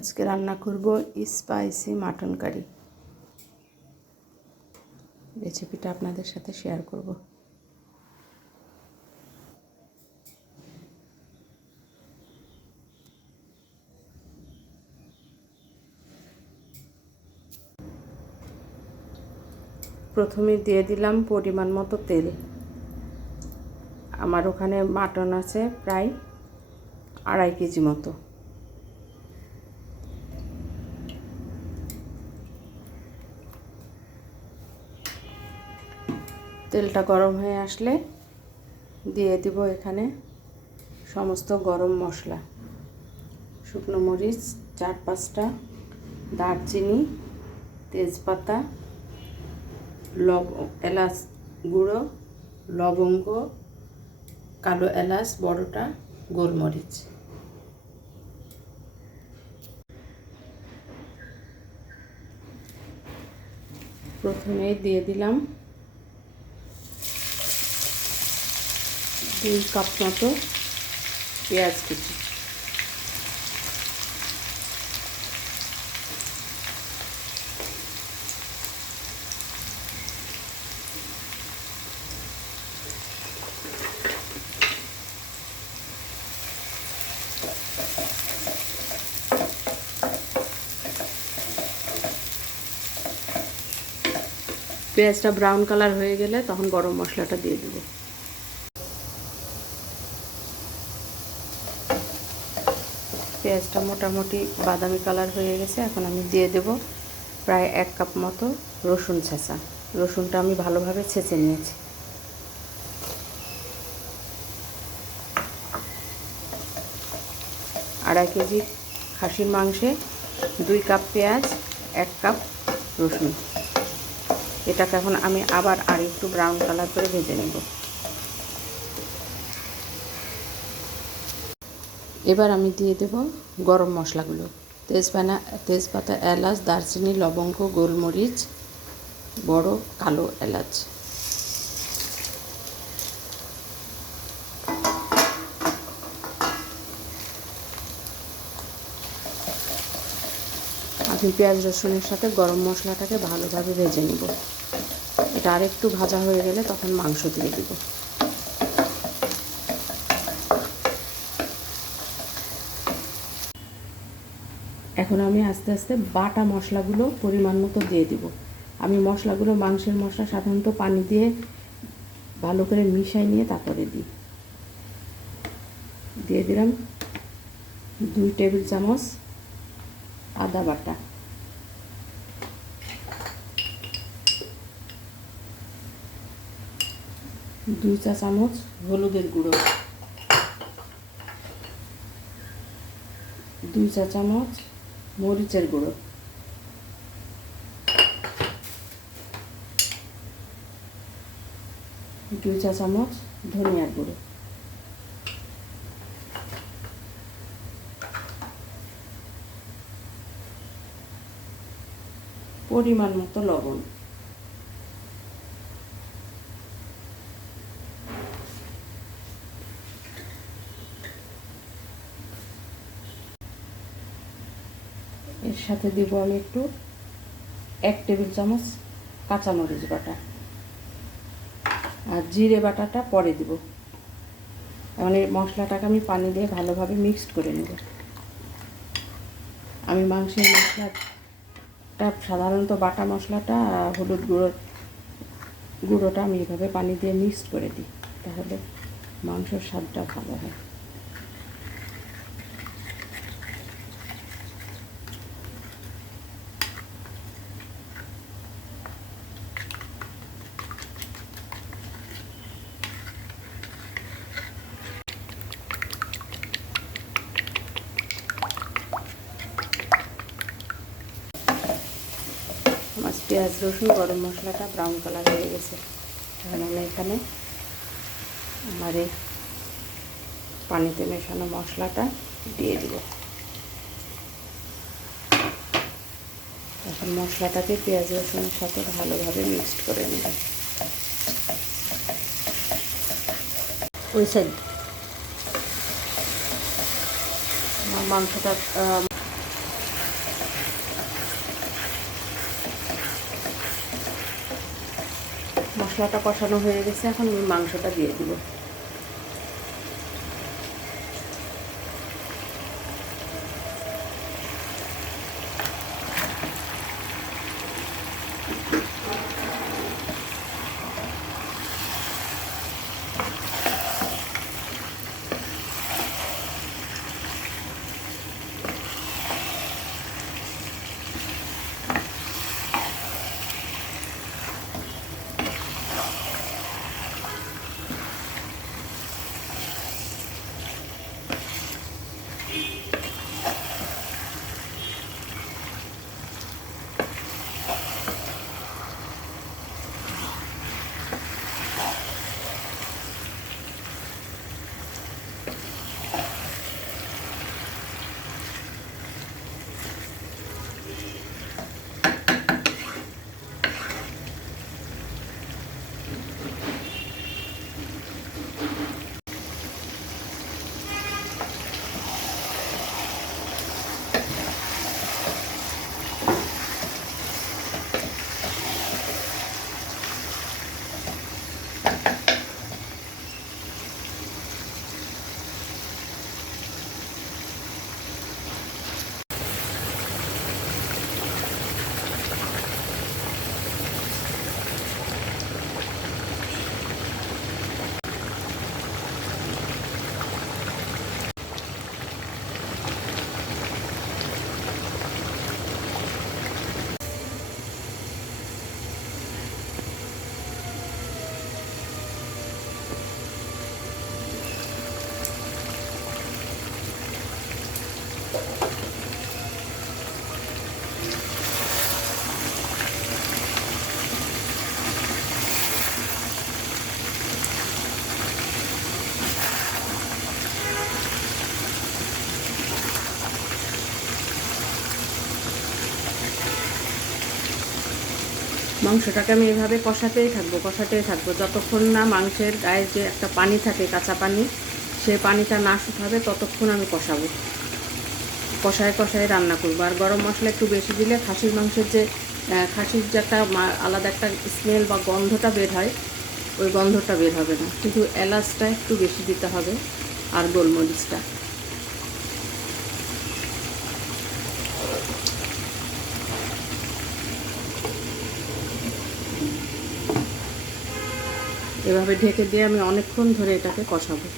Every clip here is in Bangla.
আজকে রান্না করব স্পাইসি মাটন কারি। রেসিপিটা আপনাদের সাথে শেয়ার করব। প্রথমে দিয়ে দিলাম পরিমাণ মতো তেল। আমার ওখানে মাটন আছে প্রায় 2.5 কেজি মতো। তেলটা গরম হয়ে আসলে দিয়ে দিব এখানে সমস্ত গরম মশলা, শুকনো মরিচ 4-5টা, দারচিনি, তেজপাতা, এলাচ গুঁড়ো, লবঙ্গ, কালো এলাচ বড়টা, গোলমরিচ। প্রথমে দিয়ে দিলাম 2 কাপ মতো পেঁয়াজ কুচি। পেঁয়াজটা ব্রাউন কালার হয়ে গেলে তখন গরম মশলাটা দিয়ে দেব। পেঁয়াজটা মোটামুটি বাদামি কালার হয়ে গেছে। এখন আমি দিয়ে দেব প্রায় 1 কাপ মতো রসুন ছেঁচা। রসুনটা আমি ভালোভাবে ছেঁচে নিয়েছি। আড়াই কেজি খাসির মাংসে 2 কাপ পেঁয়াজ, 1 কাপ রসুন। এটাকে এখন আমি আবার একটু ব্রাউন কালার করে ভেজে নেব। এবার আমি দিয়ে দেব গরম মশলাগুলো, তেজপাতা, এলাচ, দারচিনি, লবঙ্গ, গোলমরিচ, বড় কালো এলাচ। আমি পেঁয়াজ রসুনের সাথে গরম মশলাটাকে ভালোভাবে ভেজে নেব। এটা আরেকটু ভাজা হয়ে গেলে তখন মাংস দিয়ে দেব। এখন আমি আস্তে আস্তে বাটা মশলাগুলো পরিমাণ মতো দিয়ে দিব। আমি মশলাগুলো, মাংসের মশলা সাধারণত পানি দিয়ে ভালো করে মিশাই নিয়ে তারপরে দিই। দিয়ে দিলাম 2 টেবিল চামচ আদা বাটা, 2 চা চামচ হলুদের গুঁড়ো, 2 চা চামচ মরিচের গুঁড়ো, 2 চা চামচ ধনিয়ার গুঁড়ো, পরিমাণ মতো লবণ। এর সাথে দিব আমি একটু 1 টেবিল চামচ কাঁচামরিচ বাটা, আর জিরে বাটাটা পরে দিব। এখন এই মশলাটাকে আমি পানি দিয়ে ভালোভাবে মিক্সড করে নেব। আমি মাংসের মশলাটা সাধারণত বাটা মশলাটা, হলুদ গুঁড়োটা আমি এভাবে পানি দিয়ে মিক্সড করে দিই, তাহলে মাংসের স্বাদটা ভালো হয়। আমার পেঁয়াজ রসুন গরম মশলাটা ব্রাউন কালার হয়ে গেছে। এখন আমি এখানে আমার এই পানিতে মেশানো মশলাটা দিয়ে দিব। এখন মশলাটাকে পেঁয়াজ রসুনের সাথে ভালোভাবে মিক্সড করে নেব। ওই সাইড মাংসটা মশলাটা কষানো হয়ে গেছে, এখন আমি মাংসটা দিয়ে দিব। মাংসটাকে আমি এভাবে কষাতেই থাকবো যতক্ষণ না মাংসের গায়ে যে একটা পানি থাকে, কাঁচা পানি, সেই পানিটা না শুকাবে ততক্ষণ আমি কষাবো। কষায় রান্না করবো। আর গরম মশলা একটু বেশি দিলে খাসির মাংসের যে একটা আলাদা একটা স্মেল বা গন্ধটা বের হয়, ওই গন্ধটা বের হবে না। শুধু এলাচটা একটু বেশি দিতে হবে, আর গোলমরিচটা। এভাবে ঢেকে দিয়ে আমি অনেকক্ষণ ধরে এটাকে কষাবো।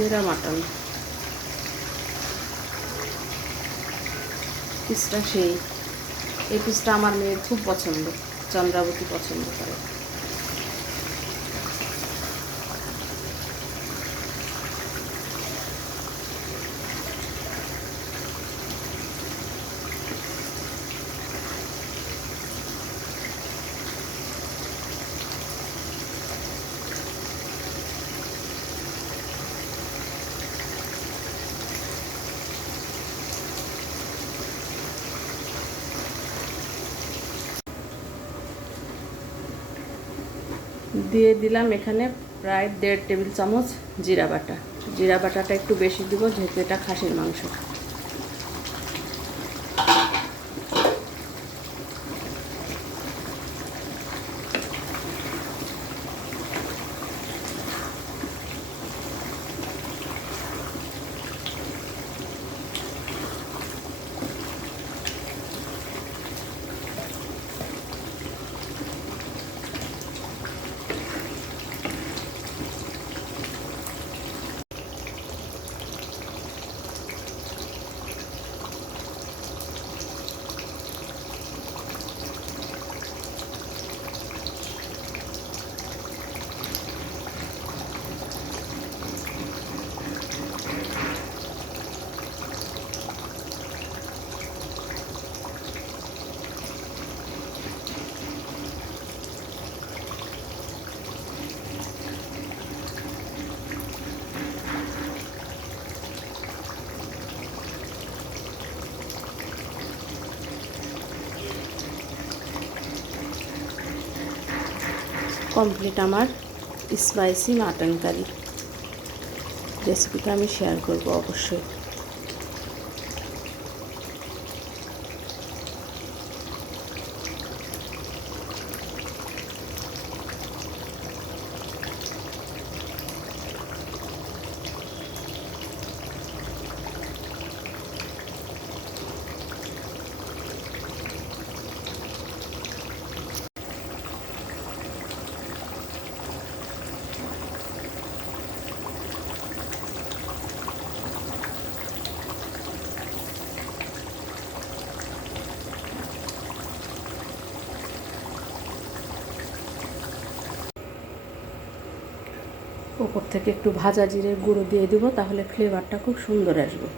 সেরা মাটন পিসটা সেই। এই পিসটা আমার মেয়ের খুব পছন্দ, চন্দ্রাবতী পছন্দ করে। দিয়ে দিলাম এখানে প্রায় 1.5 টেবিল চামচ জিরা বাটা। জিরা বাটাটা একটু বেশি দিব যেহেতু এটা খাসির মাংস। কমপ্লিট আমার স্পাইসি মাটন কারি। রেসিপিটা আমি শেয়ার করব অবশ্যই। ওপর থেকে একটু ভাজা জিরের গুঁড়ো দিয়ে দেবো, তাহলে ফ্লেভারটা খুব সুন্দর আসবে।